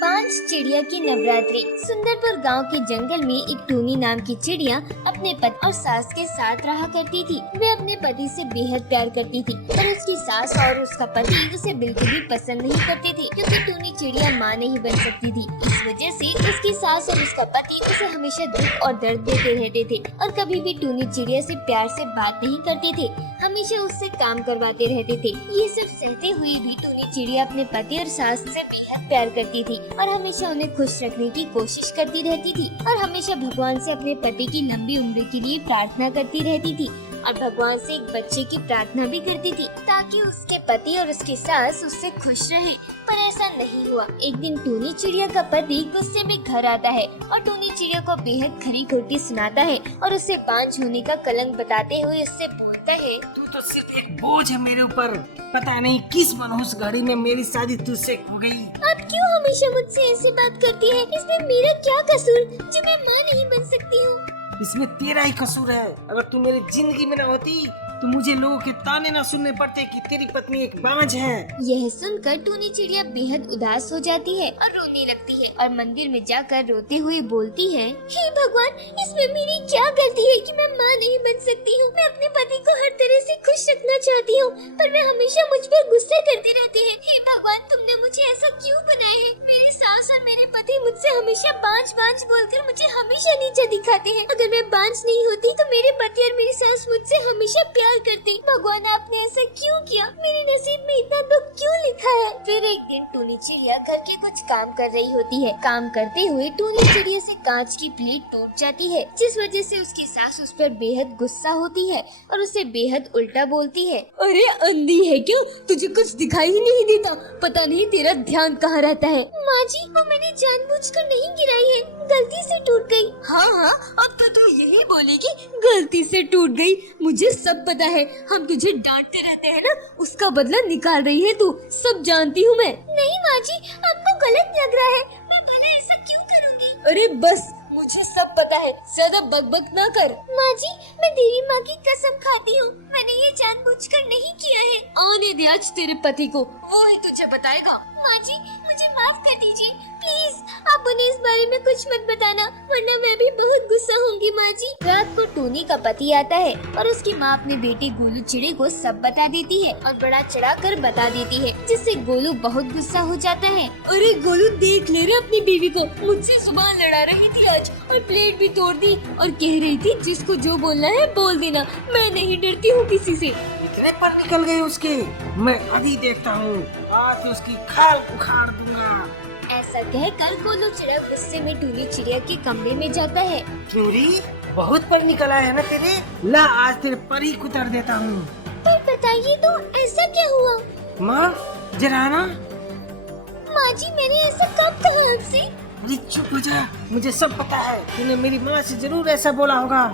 बांझ चिड़िया की नवरात्रि। सुंदरपुर गांव के जंगल में एक टूनी नाम की चिड़िया अपने पति और सास के साथ रहा करती थी। वे अपने पति से बेहद प्यार करती थी, पर उसकी सास और उसका पति उसे बिल्कुल भी पसंद नहीं करते थे, क्योंकि टूनी चिड़िया माँ नहीं बन सकती थी। इस वजह से उसकी सास और उसका पति उसे हमेशा दुख और दर्द देते रहते थे और कभी भी टूनी चिड़िया से प्यार से बात नहीं करते थे, हमेशा उससे काम करवाते रहते थे। ये सब सहते हुए भी टूनी चिड़िया अपने पति और सास से बेहद प्यार करती थी और हमेशा उन्हें खुश रखने की कोशिश करती रहती थी और हमेशा भगवान से अपने पति की लंबी उम्र के लिए प्रार्थना करती रहती थी और भगवान से एक बच्चे की प्रार्थना भी करती थी ताकि उसके पति और उसकी सास उससे खुश रहे। पर ऐसा नहीं हुआ। एक दिन टूनी चिड़िया का पति गुस्से में घर आता है और टूनी चिड़िया को बेहद खरी खोटी सुनाता है और उसे बांझ होने का कलंक बताते हुए उससे बोलता है, तू तो सिर्फ एक बोझ है मेरे ऊपर। पता नहीं किस मनहूस घड़ी में मेरी शादी तुझसे हो गई। आप क्यों हमेशा मुझसे ऐसे बात करती है? इसमें मेरा क्या कसूर जो मैं माँ नहीं बन सकती हूँ? इसमें तेरा ही कसूर है। अगर तू मेरी जिंदगी में न होती तो मुझे लोगों के ताने न सुनने पड़ते कि तेरी पत्नी एक बांझ है। यह सुनकर टूनी चिड़िया बेहद उदास हो जाती है और रोने लगती है और मंदिर में जाकर रोते हुए बोलती है, हे भगवान, इसमें मेरी क्या गलती है कि मैं माँ नहीं बन सकती हूँ? मैं अपने पति को हर तरह से खुश रखना चाहती हूँ, पर वे हमेशा मुझ पर गुस्से करते रहते हैं। हे भगवान, तुमने मुझे ऐसा क्यों बनाया है? मेरी सास और मेरे पति मुझसे हमेशा बांझ बांझ बोलकर मुझे हमेशा नीचा दिखाते हैं। अगर मैं बांझ नहीं होती तो मेरे पति और मेरी सास मुझसे हमेशा प्यार करते। भगवान, आपने ऐसा क्यों किया? मेरे नसीब में इतना दुख क्यों लिखा है? फिर एक दिन टूनी चिड़िया घर के कुछ काम कर रही होती है। काम करते हुए टूनी चिड़िया से कांच की प्लेट टूट जाती है, जिस वजह से उसकी सास उस पर बेहद गुस्सा होती है और उसे बेहद उल्टा बोलती है। अरे अंधी है क्या? तुझे कुछ दिखाई ही नहीं देता? पता नहीं तेरा ध्यान कहाँ रहता है। माँ जी, वो मैंने जानबूझकर नहीं गिराई है, गलती से टूट गई। हाँ, अब तो तू यही बोलेगी गलती से टूट गई। मुझे सब पता है, हम तुझे डांटते रहते हैं ना, उसका बदला निकाल रही है तू। सब जानती हूँ मैं। नहीं माँ जी, आपको गलत लग रहा है। मैं भला ऐसा क्यों करूँगी? अरे बस, मुझे सब पता है, ज्यादा बकबक ना कर। माँ जी, मैं देवी माँ की कसम खाती हूँ, मैंने ये जानबूझकर नहीं किया है। आने दे आज तेरे पति को, वो ही तुझे बताएगा। माँ जी, मुझे माफ कर दीजिए प्लीज। आप उन्हें इस बारे में कुछ मत बताना, वरना मैं भी बहुत गुस्सा होंगी। माँ जी। रात को टूनी का पति आता है और उसकी माँ अपने बेटे गोलू चिड़े को सब बता देती है और बड़ा चढ़ा कर बता देती है, जिससे गोलू बहुत गुस्सा हो जाता है। अरे गोलू, देख ले रे अपनी बीवी को, मुझसे जुबान लड़ा रही थी आज और प्लेट भी तोड़ दी और कह रही थी जिसको जो बोलना है बोल देना, मैं नहीं डरती हूँ किसी से। इतने पर निकल गए उसके, मैं अभी देखता हूँ, आज उसकी खाल उखाड़ दूंगा। ऐसा कहकर गोलू चिड़ा गुस्से में टूनी चिड़िया के कमरे में जाता है। क्यों री, बहुत पर निकल आया है ना तेरे? ला, आज तेरे पर ही कुतर देता हूँ। पर बताइए तो, ऐसा क्या हुआ? माँ जरा ना। माँ जी, मैंने ऐसा कब कहा आपसे? अरे चुप हो जा, मुझे सब पता है। तूने मेरी माँ से जरूर ऐसा बोला होगा।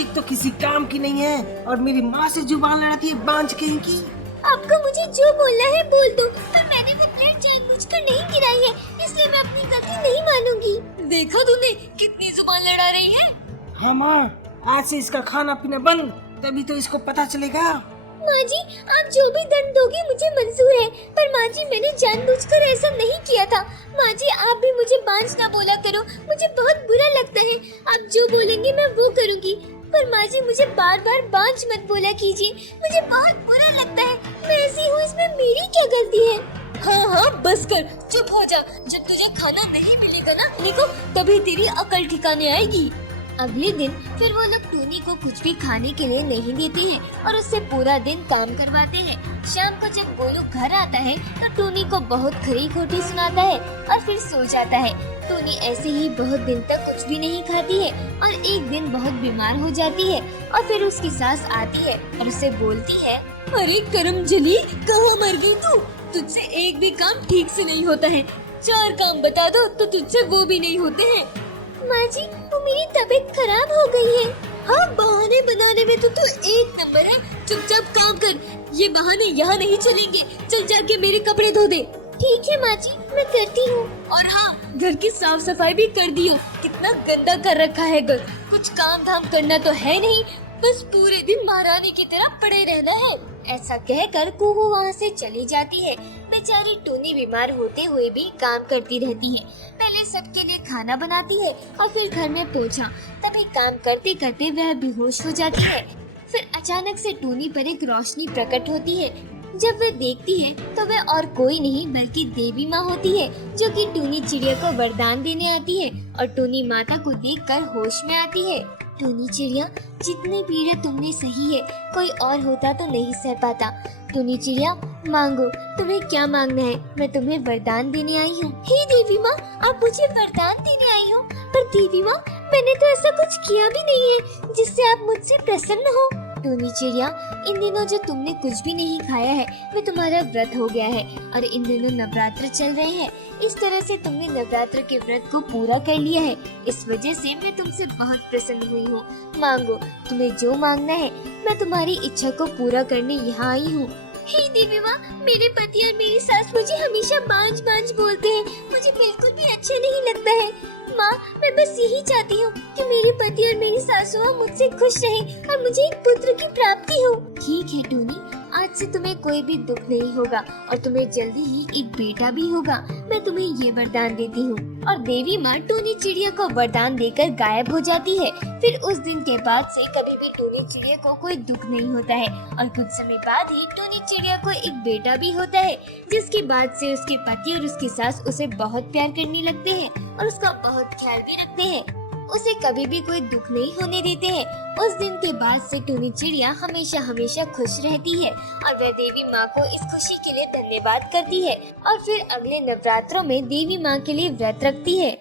एक तो किसी काम की नहीं है और मेरी माँ से जुबान लड़ाती है बांझ कहीं की। आपको मुझे जो बोलना है बोल दो, पर मैंने वो प्लेट जानबूझकर नहीं गिराई है, इसलिए मैं अपनी गलती नहीं मानूंगी। देखा तूने कितनी जुबान लड़ा रही है? हाँ माँ, आज से इसका खाना पीना बंद, तभी तो इसको पता चलेगा। माँ जी, आप जो भी दंड दोगे मुझे मंजूर है, पर माँ जी मैंने जानबूझकर ऐसा नहीं किया था। माँ जी, आप भी मुझे बांझ ना बोला करो, मुझे बहुत बुरा लगता है। आप जो बोलेंगे मैं वो करूँगी, पर माँ जी मुझे बार बार बांझ मत बोला कीजिए, मुझे बहुत बुरा लगता है। मैं ऐसी हूँ, इसमें मेरी क्या गलती है? हाँ, बस कर, चुप हो जा। जब तुझे खाना नहीं मिलेगा ना निको, तभी तेरी अकल ठिकाने आएगी। अगले दिन फिर वो लोग टूनी को कुछ भी खाने के लिए नहीं देते हैं और उससे पूरा दिन काम करवाते हैं। शाम को जब गोलू घर आता है तो टूनी को बहुत खरी खोटी सुनाता है और फिर सो जाता है। टूनी ऐसे ही बहुत दिन तक कुछ भी नहीं खाती है और एक दिन बहुत बीमार हो जाती है और फिर उसकी सास आती है और उसे बोलती है, अरे करमजली, कहाँ मर गई तू? तुझसे एक भी काम ठीक से नहीं होता है। 4 काम बता दो तो तुझसे वो भी नहीं होते हैं। माँ जी, वो मेरी तबीयत खराब हो गई है। हाँ, बहाने बनाने में तो तू एक नंबर है। चुपचाप काम कर, ये बहाने यहाँ नहीं चलेंगे। चल जाके मेरे कपड़े धो दे। ठीक है माँ जी, मैं करती हूँ। और हाँ, घर की साफ सफाई भी कर दियो। कितना गंदा कर रखा है घर, कुछ काम धाम करना तो है नहीं, बस पूरे दिन महारानी की तरह पड़े रहना है। ऐसा कहकर कुहू वहाँ से चली जाती है। बेचारी टूनी बीमार होते हुए भी काम करती रहती है। पहले सबके लिए खाना बनाती है और फिर घर में पोछा। तभी काम करते करते वह बेहोश हो जाती है। फिर अचानक से टूनी पर एक रोशनी प्रकट होती है। जब वह देखती है तो वह और कोई नहीं बल्कि देवी माँ होती है, जो कि टूनी चिड़िया को वरदान देने आती है और टूनी माता को देखकर होश में आती है। टूनी चिड़िया, जितनी पीड़ा तुमने सही है, कोई और होता तो नहीं सह पाता। टूनी चिड़िया, मांगो, तुम्हें क्या मांगना है, मैं तुम्हें वरदान देने आई हूँ। हे देवी माँ, आप मुझे वरदान देने आई हो? पर देवी माँ, मैंने तो ऐसा कुछ किया भी नहीं है जिससे आप मुझसे प्रसन्न हो। टूनी चिड़िया, इन दिनों जो तुमने कुछ भी नहीं खाया है वह तुम्हारा व्रत हो गया है और इन दिनों नवरात्र चल रहे हैं। इस तरह से तुमने नवरात्र के व्रत को पूरा कर लिया है। इस वजह से मैं तुमसे बहुत प्रसन्न हुई हूँ। मांगो, तुम्हें जो मांगना है, मैं तुम्हारी इच्छा को पूरा करने यहाँ आई हूँ। हे देवी माँ, मेरे पति और मेरी सास मुझे हमेशा बांझ बांझ बोलते हैं। मुझे बिल्कुल भी अच्छा नहीं लगता है। माँ, मैं बस यही चाहती हूँ कि मेरे पति और मेरी सासू माँ मुझसे खुश रहे और मुझे एक पुत्र की प्राप्ति हो। ठीक है टूनी, आज से तुम्हें कोई भी दुख नहीं होगा और तुम्हें जल्दी ही एक बेटा भी होगा। मैं तुम्हें ये वरदान देती हूँ। और देवी माँ टूनी चिड़िया को वरदान देकर गायब हो जाती है। फिर उस दिन के बाद से कभी भी टूनी चिड़िया को कोई दुख नहीं होता है और कुछ समय बाद ही टूनी चिड़िया को एक बेटा भी होता है, जिसके बाद से उसके पति और उसकी सास उसे बहुत प्यार करने लगते हैं और उसका बहुत ख्याल भी रखते हैं। उसे कभी भी कोई दुख नहीं होने देते हैं। उस दिन के बाद से टूनी चिड़िया हमेशा हमेशा खुश रहती है और वह देवी माँ को इस खुशी के लिए धन्यवाद करती है और फिर अगले नवरात्रों में देवी माँ के लिए व्रत रखती है।